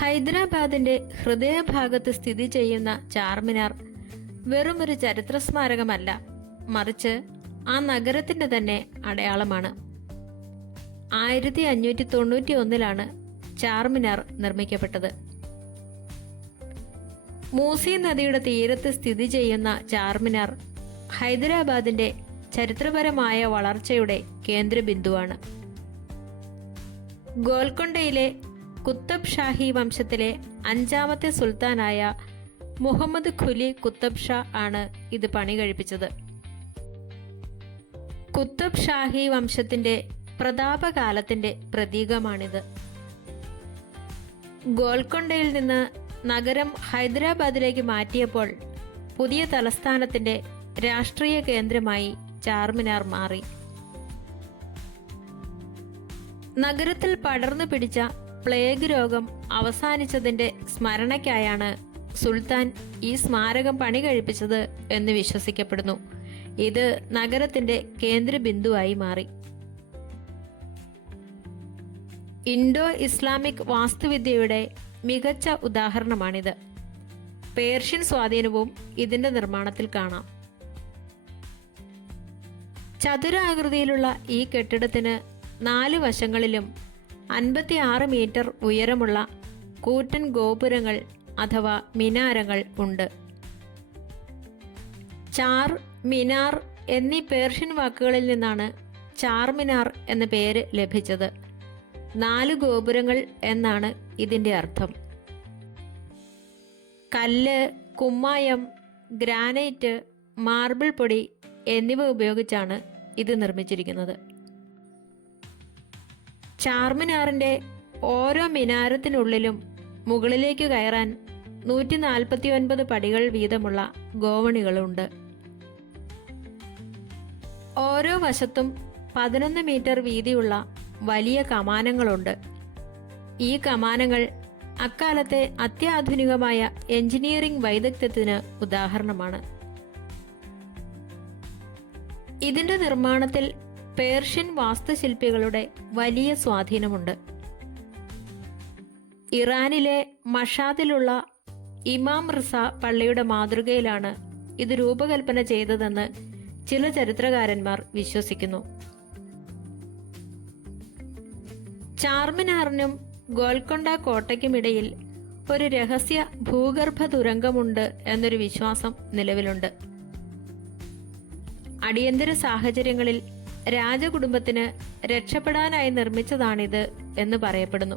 ഹൈദരാബാദിന്റെ ഹൃദയഭാഗത്ത് സ്ഥിതി ചെയ്യുന്ന ചാർമിനാർ വെറുമൊരു ചരിത്ര സ്മാരകമല്ല, മറിച്ച് ആ നഗരത്തിന്റെ തന്നെ അടയാളമാണ്. 1591 ചാർമിനാർ നിർമ്മിക്കപ്പെട്ടത്. മൂസി നദിയുടെ തീരത്ത് സ്ഥിതി ചെയ്യുന്ന ചാർമിനാർ ഹൈദരാബാദിന്റെ ചരിത്രപരമായ വളർച്ചയുടെ കേന്ദ്രബിന്ദുവാണ്. ഗോൽക്കൊണ്ടയിലെ കുത്തബ് ഷാഹി വംശത്തിലെ 5ാമത്തെ സുൽത്താനായ മുഹമ്മദ് ഖുലി കുത്തബ് ഷാ ആണ് ഇത് പണി കഴിപ്പിച്ചത്. കുത്തബ് ഷാഹി വംശത്തിന്റെ പ്രതാപകാലത്തിന്റെ പ്രതീകമാണിത്. ഗോൽക്കൊണ്ടയിൽ നിന്ന് നഗരം ഹൈദരാബാദിലേക്ക് മാറ്റിയപ്പോൾ പുതിയ തലസ്ഥാനത്തിന്റെ രാഷ്ട്രീയ കേന്ദ്രമായി ചാർമിനാർ മാറി. നഗരത്തിൽ പടർന്നു പിടിച്ച പ്ലേഗ് രോഗം അവസാനിച്ചതിന്റെ സ്മരണയ്ക്കായാണ് സുൽത്താൻ ഈ സ്മാരകം പണി കഴിപ്പിച്ചത് എന്ന് വിശ്വസിക്കപ്പെടുന്നു. ഇത് നഗരത്തിന്റെ കേന്ദ്രബിന്ദുവായി മാറി. ഇൻഡോ ഇസ്ലാമിക് വാസ്തുവിദ്യയുടെ മികച്ച ഉദാഹരണമാണിത്. പേർഷ്യൻ സ്വാധീനവും ഇതിന്റെ നിർമ്മാണത്തിൽ കാണാം. ചതുരാകൃതിയിലുള്ള ഈ കെട്ടിടത്തിന് 4 വശങ്ങളിലും 56 മീറ്റർ ഉയരമുള്ള കൂറ്റൻ ഗോപുരങ്ങൾ അഥവാ മിനാരങ്ങൾ ഉണ്ട്. ചാർ, മിനാർ എന്നീ പേർഷ്യൻ വാക്കുകളിൽ നിന്നാണ് ചാർമിനാർ എന്ന പേര് ലഭിച്ചത്. 4 ഗോപുരങ്ങൾ എന്നാണ് ഇതിന്റെ അർത്ഥം. കല്ല്, കുമ്മായം, ഗ്രാനൈറ്റ്, മാർബിൾ പൊടി എന്നിവ ഉപയോഗിച്ചാണ് ഇത് നിർമ്മിച്ചിരിക്കുന്നത്. ചാർമിനാറിന്റെ ഓരോ മിനാരത്തിനുള്ളിലും മുകളിലേക്ക് കയറാൻ 149 പടികൾ വീതമുള്ള ഗോവണികളുണ്ട്. ഓരോ വശത്തും 11 മീറ്റർ വീതിയുള്ള വലിയ കമാനങ്ങളുണ്ട്. ഈ കമാനങ്ങൾ അക്കാലത്തെ അത്യാധുനികമായ എഞ്ചിനീയറിംഗ് വൈദഗ്ധ്യത്തിന് ഉദാഹരണമാണ്. ഇതിന്റെ നിർമ്മാണത്തിൽ പേർഷ്യൻ വാസ്തുശില്പികളുടെ വലിയ സ്വാധീനമുണ്ട്. ഇറാനിലെ മഷാദിലുള്ള ഇമാം റിസ പള്ളിയുടെ മാതൃകയിലാണ് ഇത് രൂപകൽപ്പന ചെയ്തതെന്ന് ചില ചരിത്രകാരന്മാർ വിശ്വസിക്കുന്നു. ചാർമിനാറിനും ഗോൽക്കൊണ്ട കോട്ടയ്ക്കുമിടയിൽ ഒരു രഹസ്യ ഭൂഗർഭ തുരങ്കമുണ്ട് എന്നൊരു വിശ്വാസം നിലവിലുണ്ട്. അടിയന്തര സാഹചര്യങ്ങളിൽ രാജകുടുംബത്തിന് രക്ഷപ്പെടാനായി നിർമ്മിച്ചതാണിത് എന്ന് പറയപ്പെടുന്നു.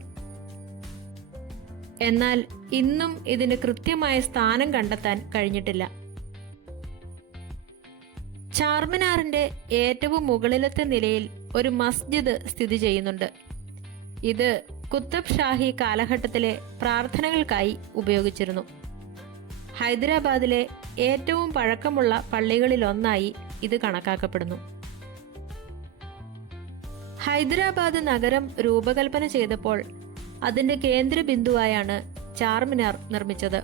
എന്നാൽ ഇന്നും ഇതിന് കൃത്യമായ സ്ഥാനം കണ്ടെത്താൻ കഴിഞ്ഞിട്ടില്ല. ചാർമിനാറിന്റെ ഏറ്റവും മുകളിലത്തെ നിലയിൽ ഒരു മസ്ജിദ് സ്ഥിതി ചെയ്യുന്നുണ്ട്. ഇത് കുത്തബ് ഷാഹി കാലഘട്ടത്തിലെ പ്രാർത്ഥനകൾക്കായി ഉപയോഗിച്ചിരുന്നു. ഹൈദരാബാദിലെ ഏറ്റവും പഴക്കമുള്ള പള്ളികളിലൊന്നായി ഇത് കണക്കാക്കപ്പെടുന്നു. ഹൈദരാബാദ് നഗരം രൂപകൽപ്പന ചെയ്തപ്പോൾ അതിന്റെ കേന്ദ്രബിന്ദുവായാണ് ചാർമിനാർ നിർമ്മിച്ചത്.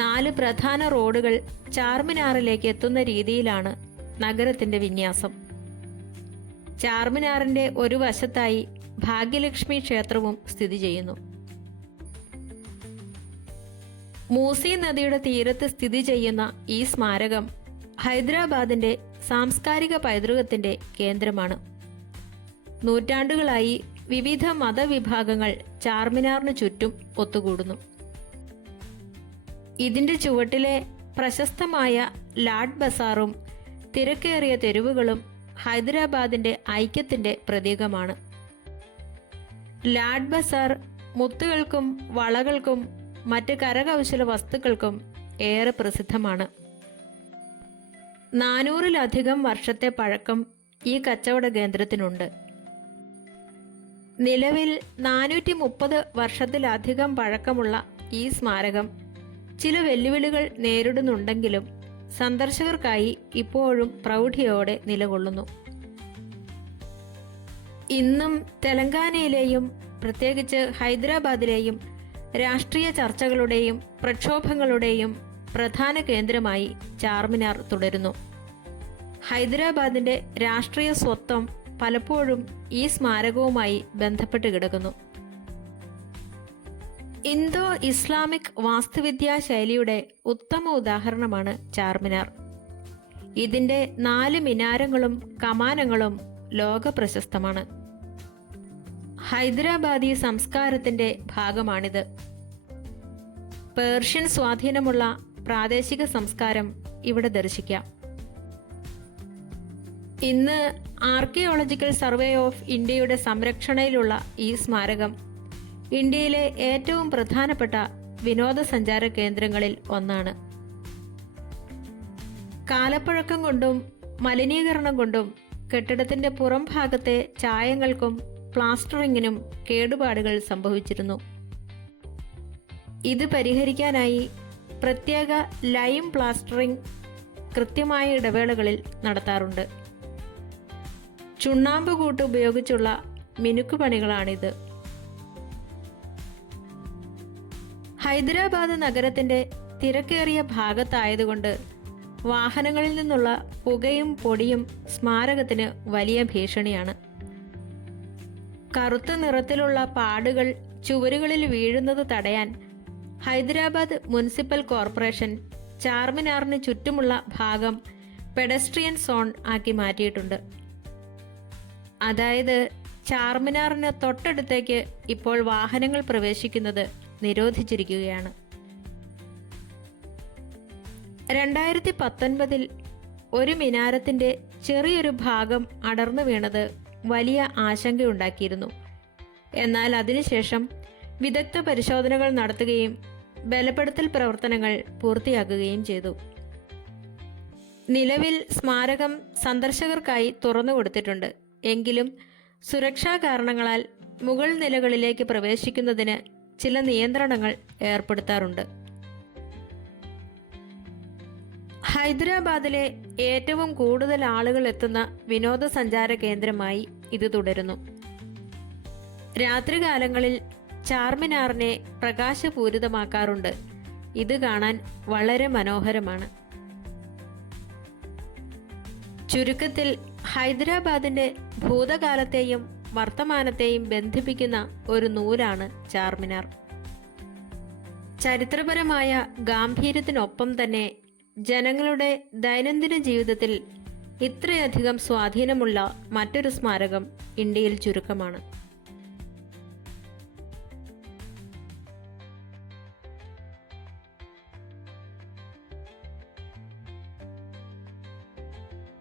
4 പ്രധാന റോഡുകൾ ചാർമിനാറിലേക്ക് എത്തുന്ന രീതിയിലാണ് നഗരത്തിന്റെ വിന്യാസം. ചാർമിനാറിന്റെ ഒരു വശത്തായി ഭാഗ്യലക്ഷ്മി ക്ഷേത്രവും സ്ഥിതി ചെയ്യുന്നു. മൂസി നദിയുടെ തീരത്ത് സ്ഥിതി ചെയ്യുന്ന ഈ സ്മാരകം ഹൈദരാബാദിന്റെ സാംസ്കാരിക പൈതൃകത്തിന്റെ കേന്ദ്രമാണ്. നൂറ്റാണ്ടുകളായി വിവിധ മതവിഭാഗങ്ങൾ ചാർമിനാറിന് ചുറ്റും ഒത്തുകൂടുന്നു. ഇതിന്റെ ചുവട്ടിലെ പ്രശസ്തമായ ലാഡ് ബസാറും തിരക്കേറിയ തെരുവുകളും ഹൈദരാബാദിന്റെ ഐക്യത്തിന്റെ പ്രതീകമാണ്. ലാഡ് ബസാർ മുത്തുകൾക്കും വളകൾക്കും മറ്റ് കരകൗശല വസ്തുക്കൾക്കും ഏറെ പ്രസിദ്ധമാണ്. 400-ലധികം വർഷത്തെ പഴക്കം ഈ കച്ചവട കേന്ദ്രത്തിനുണ്ട്. നിലവിൽ 430 വർഷത്തിലധികം പഴക്കമുള്ള ഈ സ്മാരകം ചില വെല്ലുവിളികൾ നേരിടുന്നുണ്ടെങ്കിലും സന്ദർശകർക്കായി ഇപ്പോഴും പ്രൗഢിയോടെ നിലകൊള്ളുന്നു. ഇന്നും തെലങ്കാനയിലെയും പ്രത്യേകിച്ച് ഹൈദരാബാദിലെയും രാഷ്ട്രീയ ചർച്ചകളുടെയും പ്രക്ഷോഭങ്ങളുടെയും പ്രധാന കേന്ദ്രമായി ചാർമിനാർ തുടരുന്നു. ഹൈദരാബാദിന്റെ രാഷ്ട്രീയ സ്വത്വം പലപ്പോഴും ഈ സ്മാരകവുമായി ബന്ധപ്പെട്ട് കിടക്കുന്നു. ഇന്തോ ഇസ്ലാമിക് വാസ്തുവിദ്യാ ശൈലിയുടെ ഉത്തമ ഉദാഹരണമാണ് ചാർമിനാർ. ഇതിൻ്റെ 4 മിനാരങ്ങളും കമാനങ്ങളും ലോക പ്രശസ്തമാണ്. ഹൈദരാബാദി സംസ്കാരത്തിൻ്റെ ഭാഗമാണിത്. പേർഷ്യൻ സ്വാധീനമുള്ള പ്രാദേശിക സംസ്കാരം ഇവിടെ ദർശിക്കാം. ഇന്ന് ആർക്കിയോളജിക്കൽ സർവേ ഓഫ് ഇന്ത്യയുടെ സംരക്ഷണയിലുള്ള ഈ സ്മാരകം ഇന്ത്യയിലെ ഏറ്റവും പ്രധാനപ്പെട്ട വിനോദസഞ്ചാര കേന്ദ്രങ്ങളിൽ ഒന്നാണ്. കാലപ്പഴക്കം കൊണ്ടും മലിനീകരണം കൊണ്ടും കെട്ടിടത്തിന്റെ പുറം ഭാഗത്തെ ചായങ്ങൾക്കും പ്ലാസ്റ്ററിങ്ങിനും കേടുപാടുകൾ സംഭവിച്ചിരുന്നു. ഇത് പരിഹരിക്കാനായി പ്രത്യേക ലൈം പ്ലാസ്റ്ററിംഗ് കൃത്യമായ ഇടവേളകളിൽ നടത്താറുണ്ട്. ചുണ്ണാമ്പ് കൂട്ട് ഉപയോഗിച്ചുള്ള മിനുക്കുപണികളാണിത്. ഹൈദരാബാദ് നഗരത്തിന്റെ തിരക്കേറിയ ഭാഗത്തായതുകൊണ്ട് വാഹനങ്ങളിൽ നിന്നുള്ള പുകയും പൊടിയും സ്മാരകത്തിന് വലിയ ഭീഷണിയാണ്. കറുത്ത നിറത്തിലുള്ള പാടുകൾ ചുവരുകളിൽ വീഴുന്നത് തടയാൻ ഹൈദരാബാദ് മുനിസിപ്പൽ കോർപ്പറേഷൻ ചാർമിനാറിന് ചുറ്റുമുള്ള ഭാഗം പെഡസ്ട്രിയൻ സോൺ ആക്കി മാറ്റിയിട്ടുണ്ട്. അതായത് ചാർമിനാറിന് തൊട്ടടുത്തേക്ക് ഇപ്പോൾ വാഹനങ്ങൾ പ്രവേശിക്കുന്നത് നിരോധിച്ചിരിക്കുകയാണ്. 2019 ഒരു മിനാരത്തിന്റെ ചെറിയൊരു ഭാഗം അടർന്നു വീണത് വലിയ ആശങ്കയുണ്ടാക്കിയിരുന്നു. എന്നാൽ അതിനുശേഷം വിദഗ്ധ പരിശോധനകൾ നടത്തുകയും ബലപ്പെടുത്തൽ പ്രവർത്തനങ്ങൾ പൂർത്തിയാക്കുകയും ചെയ്തു. നിലവിൽ സ്മാരകം സന്ദർശകർക്കായി തുറന്നു കൊടുത്തിട്ടുണ്ട്. എങ്കിലും സുരക്ഷാ കാരണങ്ങളാൽ മുകൾ നിലകളിലേക്ക് പ്രവേശിക്കുന്നതിന് ചില നിയന്ത്രണങ്ങൾ ഏർപ്പെടുത്താറുണ്ട്. ഹൈദരാബാദിലെ ഏറ്റവും കൂടുതൽ ആളുകൾ എത്തുന്ന വിനോദസഞ്ചാര കേന്ദ്രമായി ഇത് തുടരുന്നു. രാത്രികാലങ്ങളിൽ ചാർമിനാറിനെ പ്രകാശപൂരിതമാക്കാറുണ്ട്. ഇത് കാണാൻ വളരെ മനോഹരമാണ്. ചുരുക്കത്തിൽ ഹൈദരാബാദിന്റെ ഭൂതകാലത്തെയും വർത്തമാനത്തെയും ബന്ധിപ്പിക്കുന്ന ഒരു നൂലാണ് ചാർമിനാർ. ചരിത്രപരമായ ഗാംഭീര്യത്തിനൊപ്പം തന്നെ ജനങ്ങളുടെ ദൈനംദിന ജീവിതത്തിൽ ഇത്രയധികം സ്വാധീനമുള്ള മറ്റൊരു സ്മാരകം ഇന്ത്യയിൽ ചുരുക്കമാണ്.